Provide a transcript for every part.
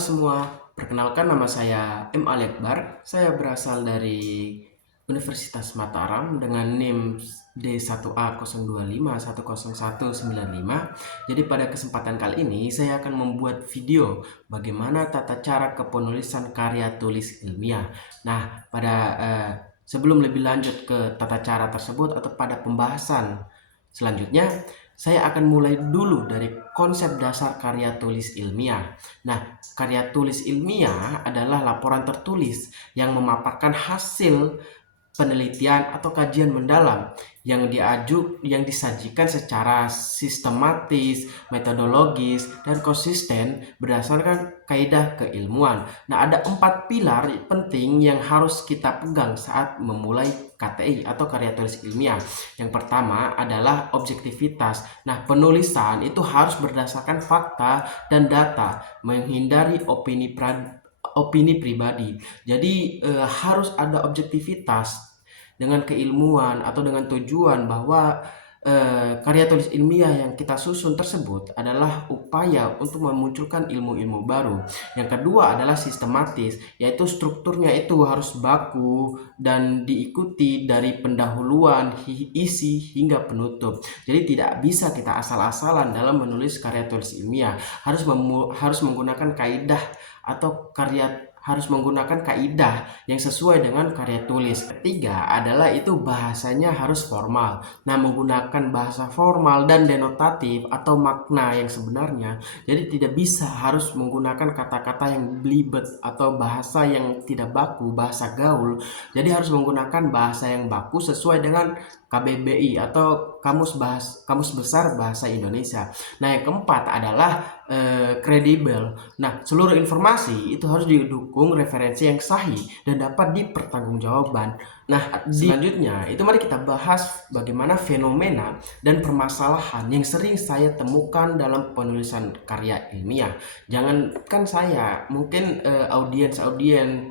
semua, perkenalkan nama saya M. Ali Akbar. Saya berasal dari Universitas Mataram dengan NIM D1A02510195. Jadi pada kesempatan kali ini saya akan membuat video bagaimana tata cara kepenulisan karya tulis ilmiah. Nah, sebelum lebih lanjut ke tata cara tersebut atau pada pembahasan selanjutnya, saya akan mulai dulu dari konsep dasar karya tulis ilmiah. Nah, karya tulis ilmiah adalah laporan tertulis yang memaparkan hasil penelitian atau kajian mendalam yang disajikan secara sistematis, metodologis, dan konsisten berdasarkan kaidah keilmuan. Nah, ada 4 pilar penting yang harus kita pegang saat memulai KTI atau karya tulis ilmiah. Yang pertama adalah objektivitas. Nah, penulisan itu harus berdasarkan fakta dan data, menghindari opini pribadi. Jadi harus ada objektivitas dengan keilmuan atau dengan tujuan bahwa karya tulis ilmiah yang kita susun tersebut adalah upaya untuk memunculkan ilmu-ilmu baru. Yang kedua adalah sistematis, yaitu strukturnya itu harus baku dan diikuti dari pendahuluan, isi hingga penutup. Jadi tidak bisa kita asal-asalan dalam menulis karya tulis ilmiah. Harus menggunakan kaidah atau harus menggunakan kaidah yang sesuai dengan karya tulis. Ketiga adalah itu bahasanya harus formal. Nah, menggunakan bahasa formal dan denotatif atau makna yang sebenarnya. Jadi tidak bisa harus menggunakan kata-kata yang belibet atau bahasa yang tidak baku, bahasa gaul. Jadi harus menggunakan bahasa yang baku sesuai dengan KBBI atau Kamus Besar Bahasa Indonesia. Nah, yang keempat adalah kredibel. Nah, seluruh informasi itu harus didukung referensi yang sahih dan dapat dipertanggungjawabkan. Nah, selanjutnya itu mari kita bahas bagaimana fenomena dan permasalahan yang sering saya temukan dalam penulisan karya ilmiah. Jangankan saya, mungkin audiens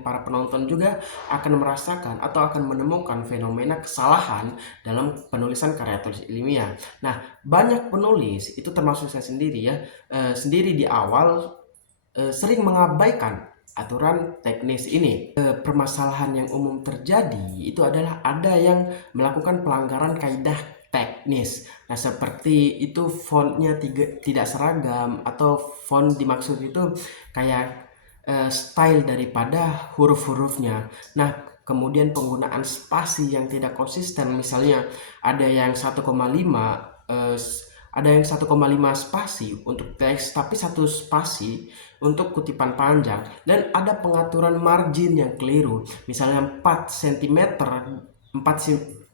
para penonton juga akan merasakan atau akan menemukan fenomena kesalahan dalam penulisan karya tulis ilmiah. Nah, banyak penulis itu termasuk saya sendiri ya, sendiri di awal sering mengabaikan aturan teknis ini. Permasalahan yang umum terjadi itu adalah ada yang melakukan pelanggaran kaidah teknis. Nah, seperti itu fontnya tidak seragam, atau font dimaksud itu kayak style daripada huruf-hurufnya. Nah, kemudian penggunaan spasi yang tidak konsisten, misalnya ada yang 1,5 spasi untuk teks tapi 1 spasi untuk kutipan panjang, dan ada pengaturan margin yang keliru, misalnya 4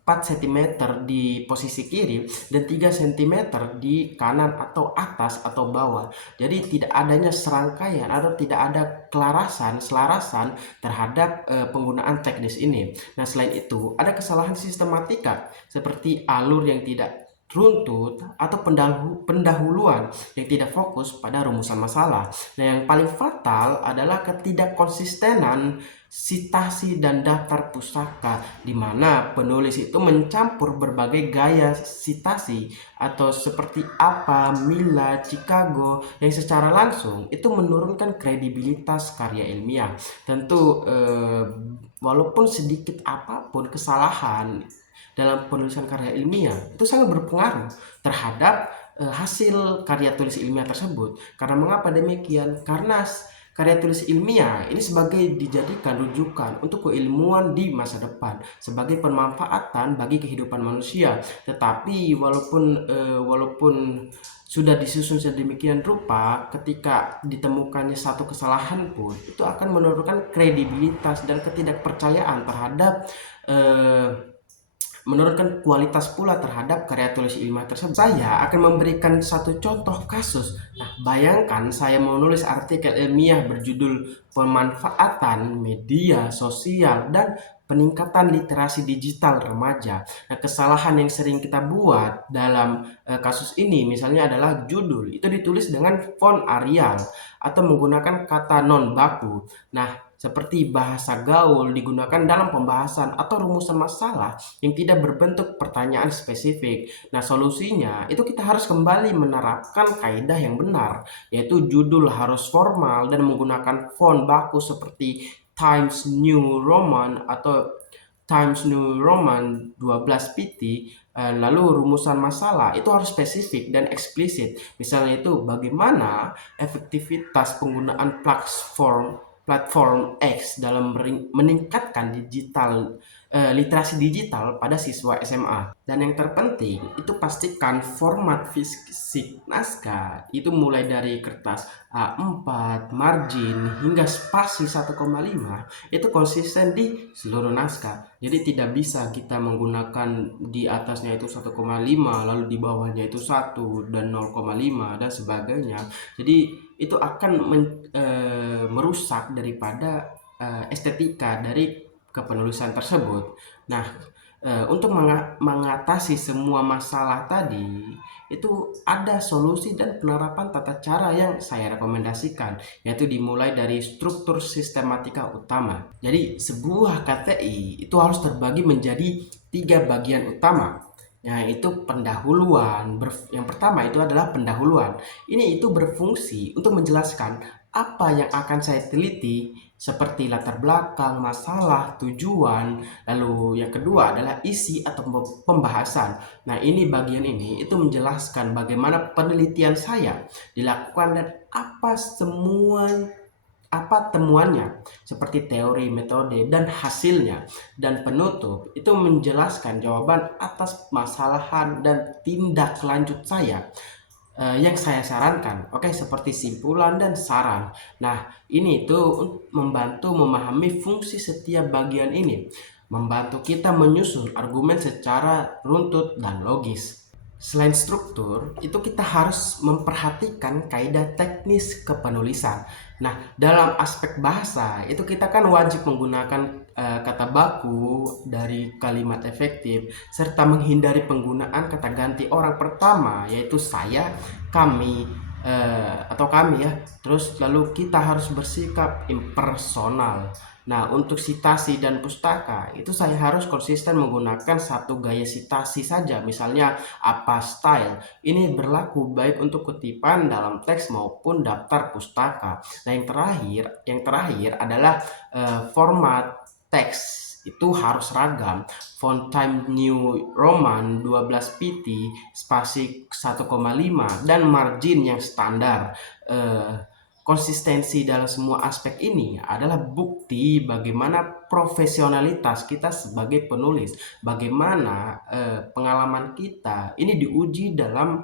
cm di posisi kiri dan 3 cm di kanan atau atas atau bawah. Jadi tidak adanya serangkaian atau tidak ada selarasan terhadap penggunaan teknis ini. Nah, selain itu ada kesalahan sistematika seperti alur yang tidak runtut atau pendahuluan yang tidak fokus pada rumusan masalah. Nah, yang paling fatal adalah ketidakkonsistenan sitasi dan daftar pustaka, di mana penulis itu mencampur berbagai gaya sitasi atau seperti apa, Mila, Chicago, yang secara langsung itu menurunkan kredibilitas karya ilmiah. Tentu walaupun sedikit apapun kesalahan dalam penulisan karya ilmiah itu sangat berpengaruh terhadap hasil karya tulis ilmiah tersebut. Karena mengapa demikian? Karena karya tulis ilmiah ini sebagai dijadikan rujukan untuk keilmuan di masa depan, sebagai pemanfaatan bagi kehidupan manusia. Tetapi walaupun sudah disusun sedemikian rupa, ketika ditemukannya satu kesalahan pun itu akan menurunkan kredibilitas dan ketidakpercayaan terhadap menurunkan kualitas pula terhadap karya tulis ilmiah tersebut. Saya akan memberikan satu contoh kasus. Nah, bayangkan saya menulis artikel ilmiah berjudul pemanfaatan media sosial dan peningkatan literasi digital remaja. Nah, kesalahan yang sering kita buat dalam kasus ini misalnya adalah judul itu ditulis dengan font Arial atau menggunakan kata non baku. Nah, seperti bahasa gaul digunakan dalam pembahasan atau rumusan masalah yang tidak berbentuk pertanyaan spesifik. Nah, solusinya itu kita harus kembali menerapkan kaidah yang benar, yaitu judul harus formal dan menggunakan font baku seperti Times New Roman atau Times New Roman 12 PT. Lalu rumusan masalah itu harus spesifik dan eksplisit. Misalnya itu bagaimana efektivitas penggunaan platform X dalam meningkatkan literasi digital pada siswa SMA. Dan yang terpenting itu pastikan format fisik naskah itu mulai dari kertas A4, margin hingga spasi 1,5 itu konsisten di seluruh naskah. Jadi tidak bisa kita menggunakan di atasnya itu 1,5 lalu di bawahnya itu 1 dan 0,5 dan sebagainya. Jadi itu akan merusak daripada estetika dari kepenulisan tersebut. Nah, untuk mengatasi semua masalah tadi, itu ada solusi dan penerapan tata cara yang saya rekomendasikan, yaitu dimulai dari struktur sistematika utama. Jadi, sebuah KTI itu harus terbagi menjadi 3 bagian utama. Yaitu pendahuluan. Yang pertama itu adalah pendahuluan. Ini itu berfungsi untuk menjelaskan apa yang akan saya teliti, seperti latar belakang, masalah, tujuan. Lalu yang kedua adalah isi atau pembahasan. Nah, ini bagian ini itu menjelaskan bagaimana penelitian saya dilakukan dan apa temuannya, seperti teori, metode, dan hasilnya. Dan penutup itu menjelaskan jawaban atas masalahan dan tindak lanjut saya yang saya sarankan. Oke, seperti simpulan dan saran. Nah, ini itu membantu memahami fungsi setiap bagian ini, membantu kita menyusun argumen secara runtut dan logis. Selain struktur, itu kita harus memperhatikan kaidah teknis kepenulisan. Nah, dalam aspek bahasa, itu kita kan wajib menggunakan kata baku dari kalimat efektif, serta menghindari penggunaan kata ganti orang pertama, yaitu saya, kami, atau kami ya. Terus lalu kita harus bersikap impersonal. Nah, untuk sitasi dan pustaka, itu saya harus konsisten menggunakan satu gaya sitasi saja. Misalnya, apa style. Ini berlaku baik untuk kutipan dalam teks maupun daftar pustaka. Nah, yang terakhir adalah format teks. Itu harus ragam. Font Times New Roman 12 PT, spasi 1,5 dan margin yang standar. Konsistensi dalam semua aspek ini adalah bukti bagaimana profesionalitas kita sebagai penulis, bagaimana pengalaman kita ini diuji dalam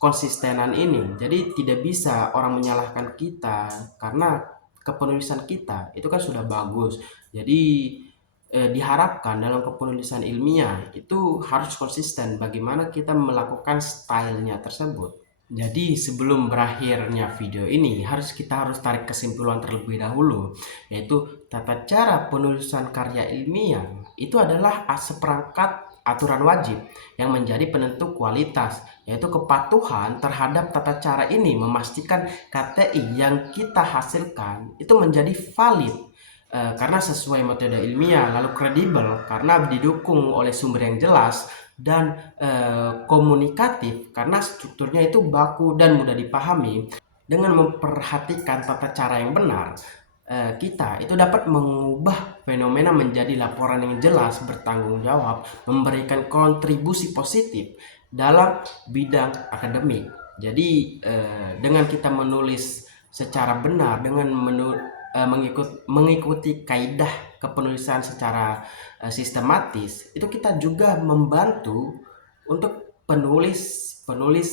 konsistenan ini. Jadi tidak bisa orang menyalahkan kita karena kepenulisan kita itu kan sudah bagus. Jadi diharapkan dalam kepenulisan ilmiah itu harus konsisten bagaimana kita melakukan stylenya tersebut. Jadi sebelum berakhirnya video ini kita harus tarik kesimpulan terlebih dahulu, yaitu tata cara penulisan karya ilmiah itu adalah seperangkat aturan wajib yang menjadi penentu kualitas, yaitu kepatuhan terhadap tata cara ini memastikan KTI yang kita hasilkan itu menjadi valid karena sesuai metode ilmiah, lalu kredibel karena didukung oleh sumber yang jelas, dan komunikatif karena strukturnya itu baku dan mudah dipahami. Dengan memperhatikan tata cara yang benar, kita itu dapat mengubah fenomena menjadi laporan yang jelas, bertanggung jawab, memberikan kontribusi positif dalam bidang akademik. Jadi dengan kita menulis secara benar, dengan mengikuti kaidah kepenulisan secara sistematis, itu kita juga membantu untuk penulis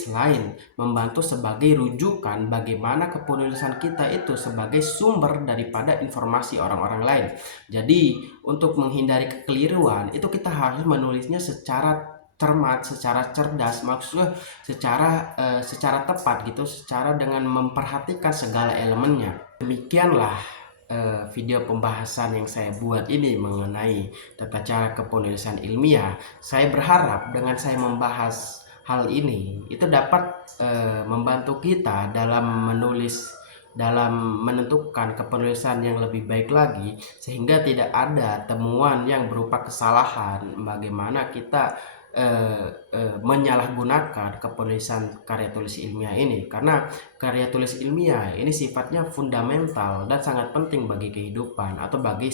lain, membantu sebagai rujukan bagaimana kepenulisan kita itu sebagai sumber daripada informasi orang-orang lain. Jadi untuk menghindari kekeliruan itu kita harus menulisnya secara cermat, secara cerdas, maksudnya secara tepat gitu, secara dengan memperhatikan segala elemennya. Demikianlah video pembahasan yang saya buat ini mengenai tata cara kepenulisan ilmiah. Saya berharap dengan saya membahas hal ini itu dapat membantu kita dalam menulis dalam menentukan kepenulisan yang lebih baik lagi, sehingga tidak ada temuan yang berupa kesalahan bagaimana kita menyalahgunakan kepenulisan karya tulis ilmiah ini. Karena karya tulis ilmiah ini sifatnya fundamental dan sangat penting bagi kehidupan atau bagi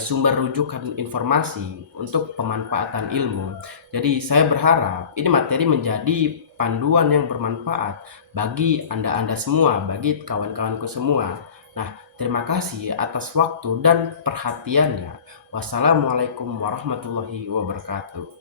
sumber rujukan informasi untuk pemanfaatan ilmu. Jadi saya berharap ini materi menjadi panduan yang bermanfaat bagi Anda-Anda semua, bagi kawan-kawanku semua. Nah, terima kasih atas waktu dan perhatiannya. Wassalamualaikum warahmatullahi wabarakatuh.